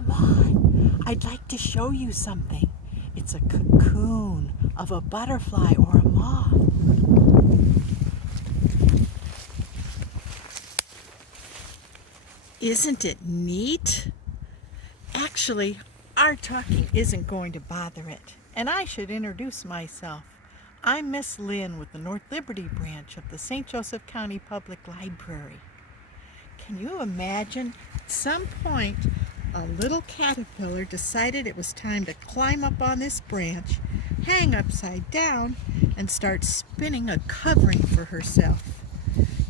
Come on, I'd like to show you something. It's a cocoon of a butterfly or a moth. Isn't it neat? Actually, our talking isn't going to bother it, and I should introduce myself. I'm Miss Lyn with the North Liberty branch of the St. Joseph County Public Library. Can you imagine? At some point, a little caterpillar decided it was time to climb up on this branch, hang upside down, and start spinning a covering for herself.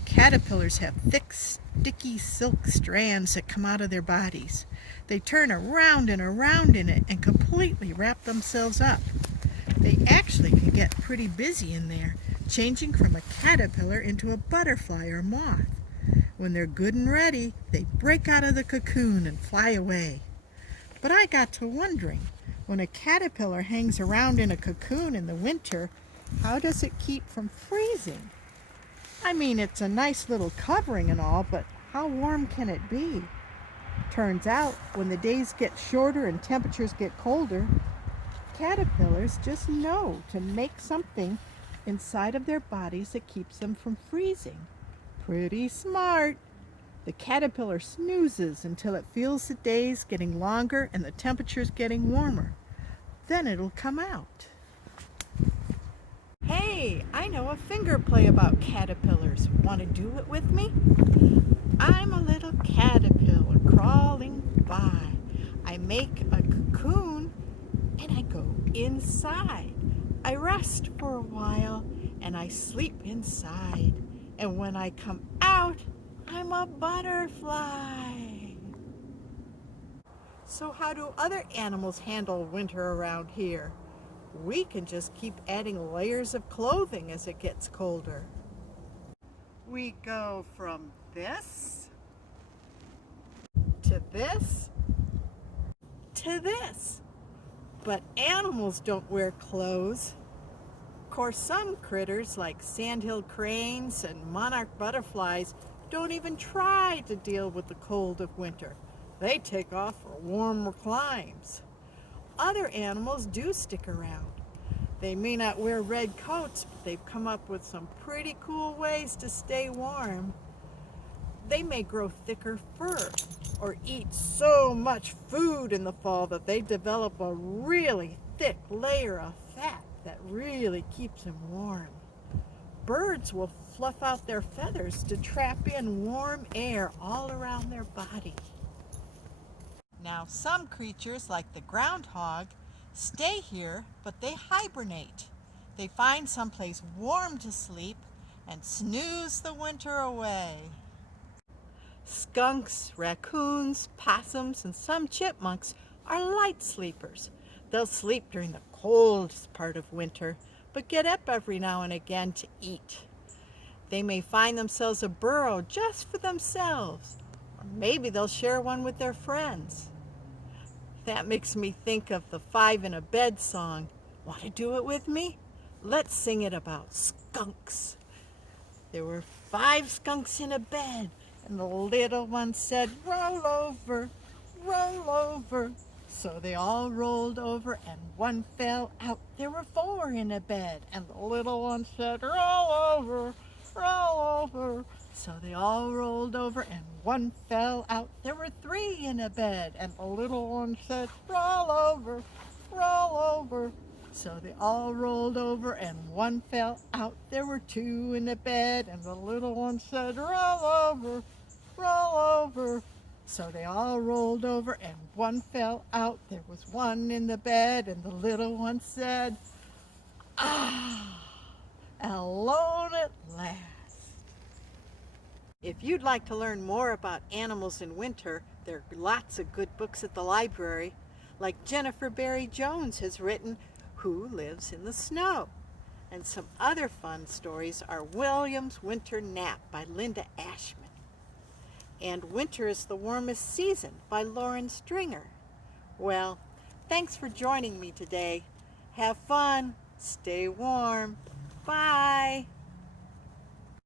Caterpillars have thick, sticky silk strands that come out of their bodies. They turn around and around in it and completely wrap themselves up. They actually can get pretty busy in there, changing from a caterpillar into a butterfly or moth. When they're good and ready, they break out of the cocoon and fly away. But I got to wondering, when a caterpillar hangs around in a cocoon in the winter, how does it keep from freezing? I mean, it's a nice little covering and all, but how warm can it be? Turns out, when the days get shorter and temperatures get colder, caterpillars just know to make something inside of their bodies that keeps them from freezing. Pretty smart. The caterpillar snoozes until it feels the days getting longer and the temperatures getting warmer. Then it'll come out. Hey, I know a finger play about caterpillars. Want to do it with me? I'm a little caterpillar crawling by. I make a cocoon and I go inside. I rest for a while and I sleep inside. And when I come out, I'm a butterfly. So how do other animals handle winter around here? We can just keep adding layers of clothing as it gets colder. We go from this to this to this. But animals don't wear clothes. Of course, some critters like sandhill cranes and monarch butterflies don't even try to deal with the cold of winter. They take off for warmer climes. Other animals do stick around. They may not wear red coats, but they've come up with some pretty cool ways to stay warm. They may grow thicker fur or eat so much food in the fall that they develop a really thick layer of fat that really keeps them warm. Birds will fluff out their feathers to trap in warm air all around their body. Now, some creatures, like the groundhog, stay here, but they hibernate. They find someplace warm to sleep and snooze the winter away. Skunks, raccoons, possums, and some chipmunks are light sleepers. They'll sleep during the coldest part of winter, but get up every now and again to eat. They may find themselves a burrow just for themselves, or maybe they'll share one with their friends. That makes me think of the 5 in a Bed song. Want to do it with me? Let's sing it about skunks. There were 5 skunks in a bed, and the little one said, roll over, roll over. So they all rolled over and one fell out. There were 4 in a bed, and the little one said, roll over, roll over. So they all rolled over and one fell out. There were 3 in a bed, and the little one said, roll over, roll over. So they all rolled over and one fell out. There were 2 in the bed, and the little one said, roll over, roll over. So they all rolled over and one fell out. There was 1 in the bed, and the little one said, ah, alone at last. If you'd like to learn more about animals in winter, there are lots of good books at the library. Like Jennifer Barry Jones has written Who Lives in the Snow? And some other fun stories are William's Winter Nap by Linda Ashman, and Winter is the Warmest Season by Lauren Stringer. Well, thanks for joining me today. Have fun, stay warm, bye.